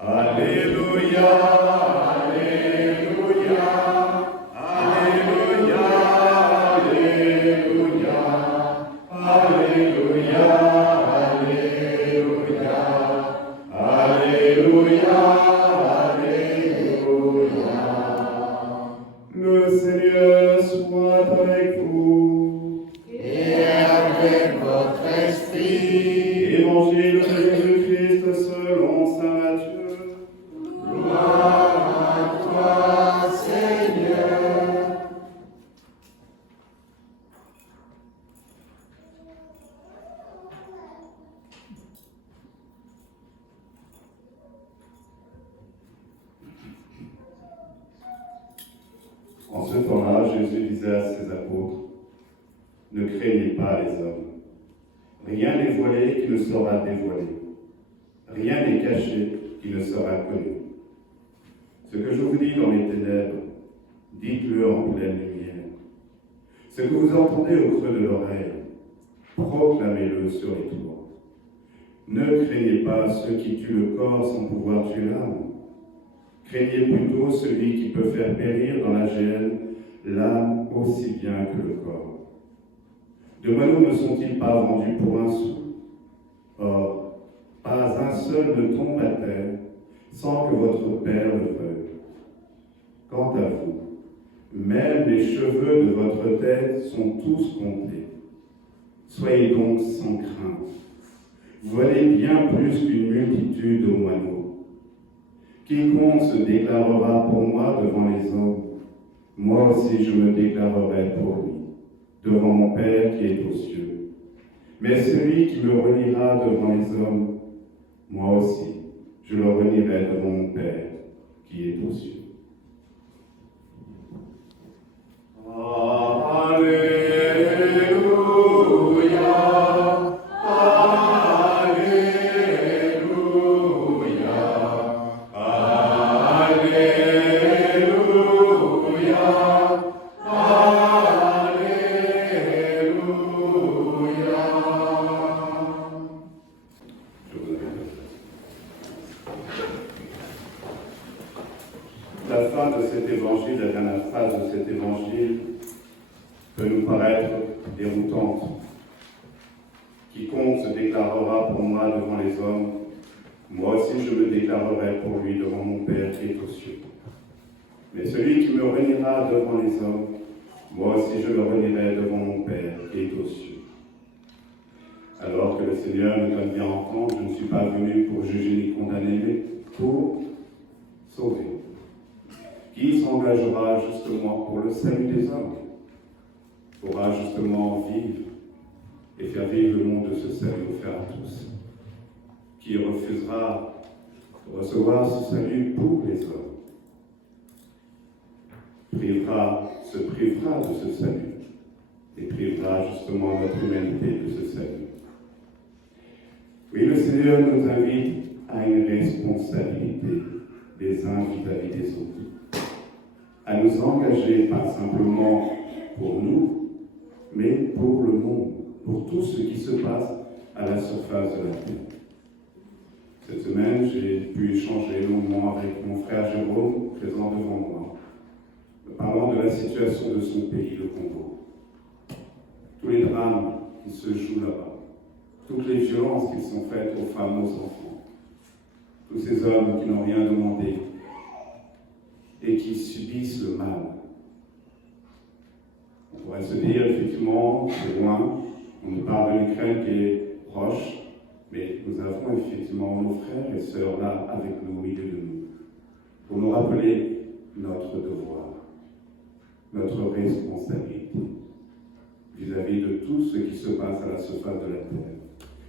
Alléluia, Alléluia, Alléluia, Alléluia, Alléluia, Alléluia, Alléluia, Alléluia. Le Seigneur soit avec vous. Et avec votre esprit. Évangile de Jésus-Christ selon saint Matthieu. Gloire à toi, Seigneur. En ce temps-là, Jésus disait à ses apôtres, « Ne craignez pas les hommes. Rien n'est voilé qui ne sera dévoilé. Rien n'est caché qui ne sera connu. Ce que je vous dis dans les ténèbres, dites-le en pleine lumière. Ce que vous entendez au creux de l'oreille, proclamez-le sur les toits. Ne craignez pas ceux qui tuent le corps sans pouvoir tuer l'âme. Craignez plutôt celui qui peut faire périr dans la géhenne l'âme aussi bien que le corps. De moineaux ne sont-ils pas vendus pour un sou? Or, pas un seul ne tombe à terre sans que votre Père le veuille. Quant à vous, même les cheveux de votre tête sont tous comptés. Soyez donc sans crainte. Vous valez bien plus qu'une multitude de moineaux. Quiconque se déclarera pour moi devant les hommes, moi aussi je me déclarerai pour lui, devant mon Père qui est aux cieux. Mais celui qui me reniera devant les hommes, moi aussi je le renierai devant mon Père qui est aux cieux. Alléluia, Alléluia, La fin de cet évangile, la dernière phrase de cet évangile, peut nous paraître déroutante. Quiconque se déclarera pour moi devant les hommes, moi aussi je me déclarerai pour lui devant mon Père qui est aux cieux. Mais celui qui me reniera devant les hommes, moi aussi je le renierai devant mon Père qui est aux cieux. Alors que le Seigneur nous donne bien entendre, je ne suis pas venu pour juger ni condamner, mais pour sauver. Qui s'engagera justement pour le salut des hommes, pourra justement vivre et faire vivre le monde de ce salut offert à tous. Qui refusera de recevoir ce salut pour les hommes, se privera de ce salut et privera justement notre humanité de ce salut. Oui, le Seigneur nous invite à une responsabilité des uns vis-à-vis des autres, à nous engager pas simplement pour nous, mais pour le monde, pour tout ce qui se passe à la surface de la terre. Cette semaine, j'ai pu échanger longuement avec mon frère Jérôme, présent devant moi, parlant de la situation de son pays, le Congo. Tous les drames qui se jouent là-bas, toutes les violences qui sont faites aux femmes, aux enfants, tous ces hommes qui n'ont rien demandé et qui subissent le mal. On pourrait se dire, effectivement, c'est loin, on nous parle de l'Ukraine qui est proche, mais nous avons effectivement nos frères et sœurs là avec nous, au milieu de nous, pour nous rappeler notre devoir, notre responsabilité vis-à-vis de tout ce qui se passe à la surface de la terre.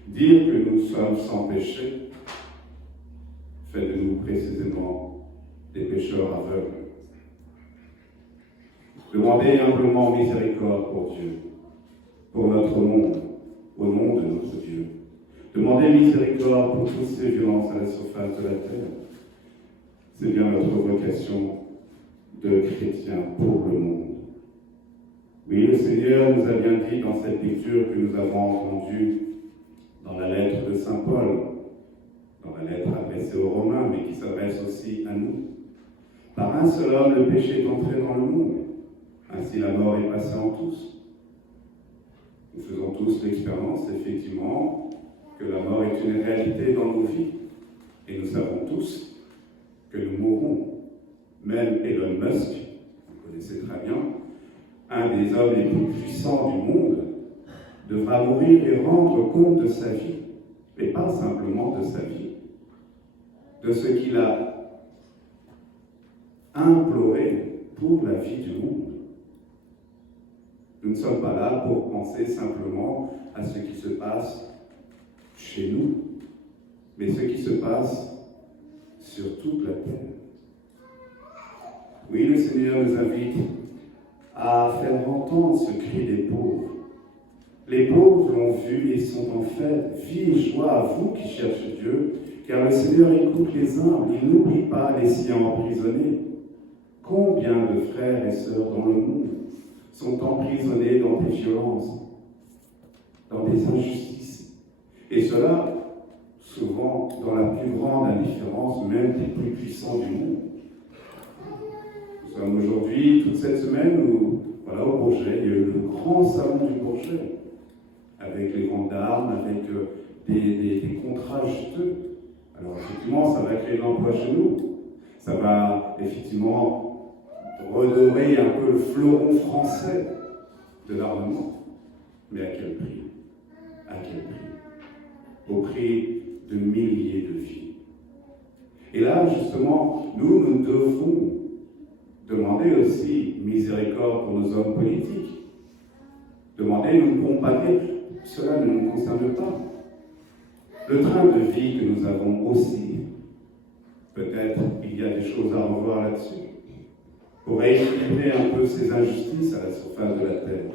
Dire que nous sommes sans péché fait de nous précisément des pécheurs aveugles. Demander humblement miséricorde pour Dieu, pour notre monde, au nom de notre Dieu. Demander miséricorde pour toutes ces violences à la surface de la terre. C'est bien notre vocation de chrétiens pour le monde. Oui, le Seigneur nous a bien dit dans cette lecture que nous avons entendue dans la lettre de Saint Paul, dans la lettre adressée aux Romains, mais qui s'adresse aussi à nous. Par un seul homme, le péché est entré dans le monde. Ainsi, la mort est passée en tous. Nous faisons tous l'expérience, effectivement, que la mort est une réalité dans nos vies. Et nous savons tous que nous mourrons. Même Elon Musk, vous connaissez très bien, un des hommes les plus puissants du monde, devra mourir et rendre compte de sa vie. Mais pas simplement de sa vie, de ce qu'il a imploré pour la vie du monde. Nous ne sommes pas là pour penser simplement à ce qui se passe chez nous, mais ce qui se passe sur toute la terre. Oui, le Seigneur nous invite à faire entendre ce cri des pauvres. Les pauvres l'ont vu et sont en fait vie et joie à vous qui cherchez Dieu, car le Seigneur écoute les humbles, il n'oublie pas les siens emprisonnés. Combien de frères et sœurs dans le monde sont emprisonnés dans des violences, dans des injustices, et cela souvent dans la plus grande indifférence même des plus puissants du monde. Nous sommes aujourd'hui, toute cette semaine, voilà, au Bourget, il y a eu le grand salon du Bourget, avec les ventes d'armes, avec des contrats juteux. Alors effectivement, ça va créer de l'emploi chez nous, ça va effectivement redorer un peu le fleuron français de l'armement. Mais à quel prix? À quel prix? Au prix de milliers de vies. Et là, justement, nous devons demander aussi miséricorde pour nos hommes politiques. Demander, nous ne pourrons pas dire, cela ne nous concerne pas. Le train de vie que nous avons aussi, peut-être il y a des choses à revoir là-dessus, pour rééquilibrer un peu ces injustices à la surface de la terre.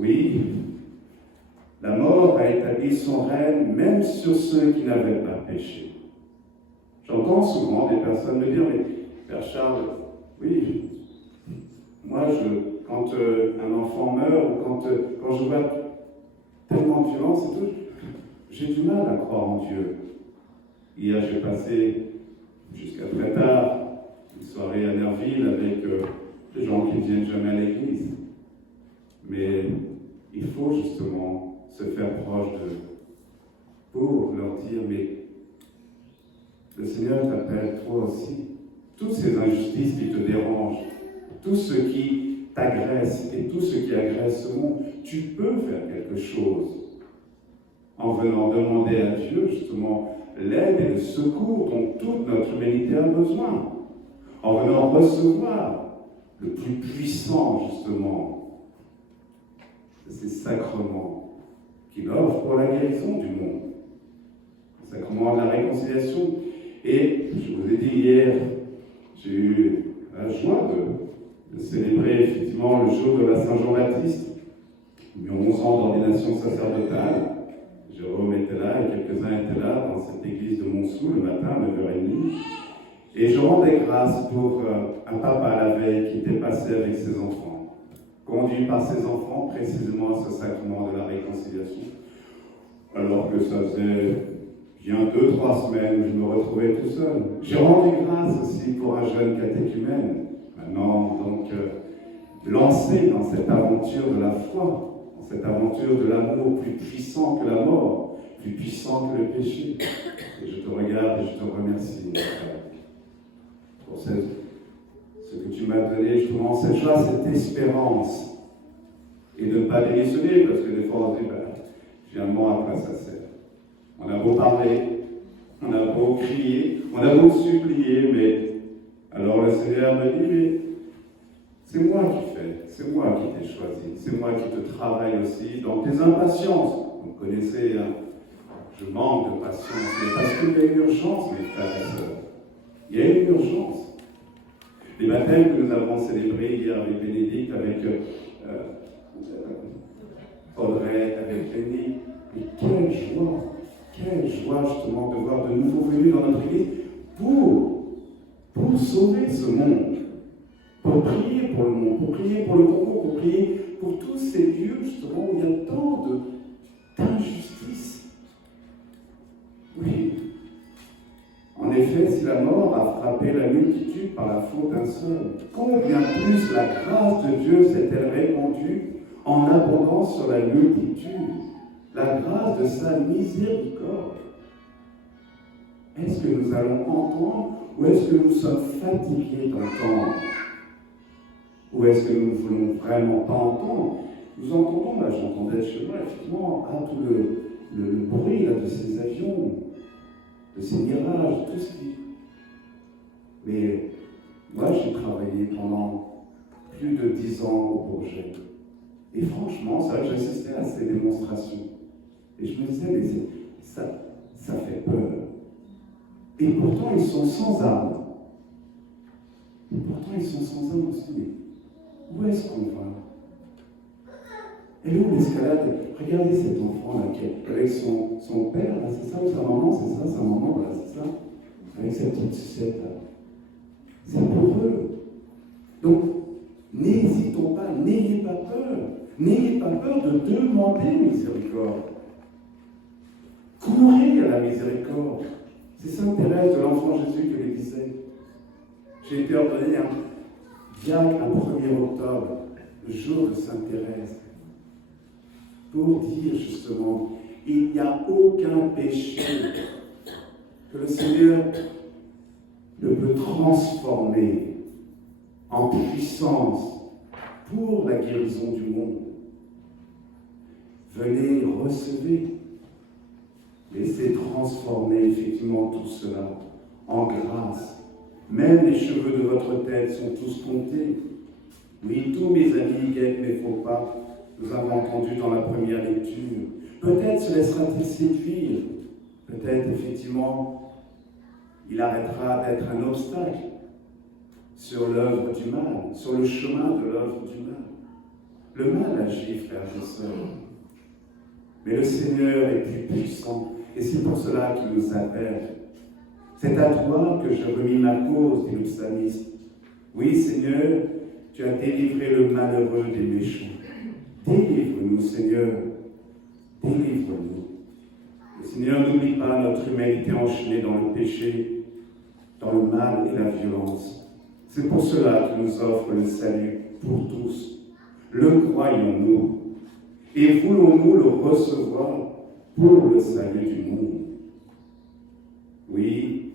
Oui, la mort a établi son règne même sur ceux qui n'avaient pas péché. J'entends souvent des personnes me dire, mais Père Charles, oui, moi, quand un enfant meurt, ou quand je vois tellement de violence et tout, j'ai du mal à croire en Dieu. Hier, j'ai passé jusqu'à très tard une soirée à Nerville avec des gens qui ne viennent jamais à l'église. Mais il faut justement se faire proche d'eux pour leur dire, mais le Seigneur t'appelle toi aussi. Toutes ces injustices qui te dérangent, tout ce qui t'agresse et tout ce qui agresse ce monde, tu peux faire quelque chose en venant demander à Dieu justement l'aide et le secours dont toute notre humanité a besoin, en venant recevoir le plus puissant justement de ces sacrements qu'il offre pour la guérison du monde, le sacrement de la réconciliation. Et je vous ai dit hier, j'ai eu la joie de célébrer effectivement le jour de la Saint-Jean-Baptiste, mes 11 ans d'ordination sacerdotale. Jérôme était là et quelques-uns étaient là dans cette église de Montsou le matin à 9h30. Et je rendais grâce pour un papa la veille qui était passé avec ses enfants, conduit par ses enfants précisément à ce sacrement de la réconciliation. Alors que ça faisait bien 2-3 semaines où je me retrouvais tout seul. J'ai rendu grâce aussi pour un jeune catéchumène, maintenant donc lancé dans cette aventure de la foi, dans cette aventure de l'amour plus puissant que la mort, plus puissant que le péché. Et je te regarde et je te remercie, mon frère, pour ce que tu m'as donné, justement, cette joie, cette espérance. Et de ne pas démissionner, parce que des fois on se dit, finalement, à quoi ça sert? On a beau parler, on a beau crier, on a beau supplier, mais alors le Seigneur me dit, mais c'est moi qui fais, c'est moi qui t'ai choisi, c'est moi qui te travaille aussi dans tes impatiences. Vous connaissez, hein, je manque de patience, mais parce qu'il y a une urgence, mes frères et sœurs. Il y a une urgence. Les baptêmes que nous avons célébrés hier avec Bénédicte, avec Audrey, avec Lenny, mais quelle joie justement de voir de nouveaux venus dans notre église pour sauver ce monde, pour prier pour le monde, pour prier pour le Congo, pour prier pour tous ces lieux justement où il y a tant d'injustice. Oui, en En effet, si la mort a frappé la multitude par la faute d'un seul, combien plus la grâce de Dieu s'est-elle répandue en abondance sur la multitude, la grâce de sa miséricorde. Est-ce que nous allons entendre ou est-ce que nous sommes fatigués d'entendre? Ou est-ce que nous ne voulons vraiment pas entendre? Nous entendons, là j'entendais chez moi, effectivement, tout le bruit là, de ces avions, de ces mirages, tout ce qui... Mais moi j'ai travaillé pendant plus de 10 ans au Bourget. Et franchement, c'est vrai que j'assistais à ces démonstrations. Et je me disais, mais ça fait peur. Et pourtant, ils sont sans armes. Et pourtant, ils sont sans armes aussi. Mais où est-ce qu'on va? Elle est où l'escalade? Regardez cet enfant-là, avec son père, là, c'est ça, ou sa maman, c'est ça, sa maman, voilà, c'est ça. Avec sa petite sucette, là. C'est pour eux. Donc, n'hésitons pas, n'ayez pas peur. N'ayez pas peur de demander miséricorde. Courez à la miséricorde. C'est Sainte Thérèse de l'Enfant Jésus qui le disait. J'ai été ordonné un diacre un 1er octobre, le jour de Sainte Thérèse, pour dire justement, il n'y a aucun péché que le Seigneur ne peut transformer en puissance pour la guérison du monde. Venez, recevez. Laissez transformer effectivement tout cela en grâce. Même les cheveux de votre tête sont tous comptés. Oui, tous mes amis guettent mes faux pas. Nous avons entendu dans la première lecture. Peut-être se laissera-t-il séduire. Peut-être effectivement, il arrêtera d'être un obstacle sur l'œuvre du mal, sur le chemin de l'œuvre du mal. Le mal agit, frères et sœurs. Mais le Seigneur est plus puissant. Et c'est pour cela qu'il nous appelle. C'est à toi que je remis ma cause, dit le psalmiste. Oui, Seigneur, tu as délivré le malheureux des méchants. Délivre-nous, Seigneur. Délivre-nous. Le Seigneur n'oublie pas notre humanité enchaînée dans le péché, dans le mal et la violence. C'est pour cela qu'il nous offre le salut pour tous. Le croyons-nous et voulons-nous le recevoir pour le salut du monde. Oui,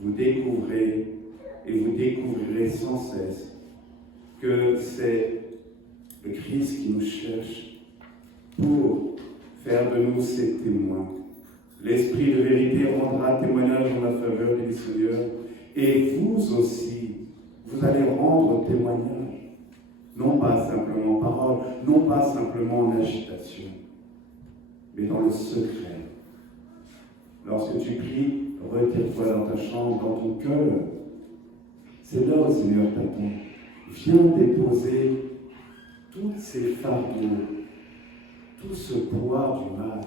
vous découvrez et vous découvrirez sans cesse que c'est le Christ qui nous cherche pour faire de nous ses témoins. L'Esprit de vérité rendra témoignage en la faveur du Seigneur et vous aussi, vous allez rendre témoignage. Non pas simplement en parole, non pas simplement en agitation, mais dans le secret. Lorsque tu pries, retire-toi dans ta chambre, dans ton cœur. C'est là où le Seigneur t'attend. Viens déposer tous ces fardeaux, tout ce poids du mal,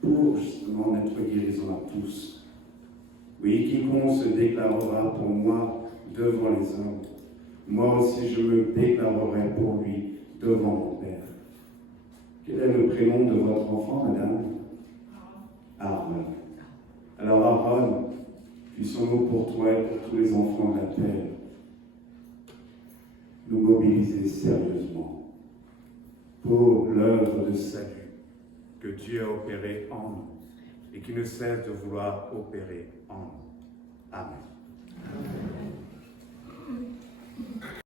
pour justement notre guérison à tous. Oui, quiconque se déclarera pour moi devant les hommes, moi aussi je me déclarerai pour lui devant mon Père. Quel est le prénom de votre enfant, madame? Aaron. Alors Aaron, puissons-nous pour toi et pour tous les enfants de la terre nous mobiliser sérieusement pour l'œuvre de salut que Dieu a opérée en nous et qui ne cesse de vouloir opérer en nous.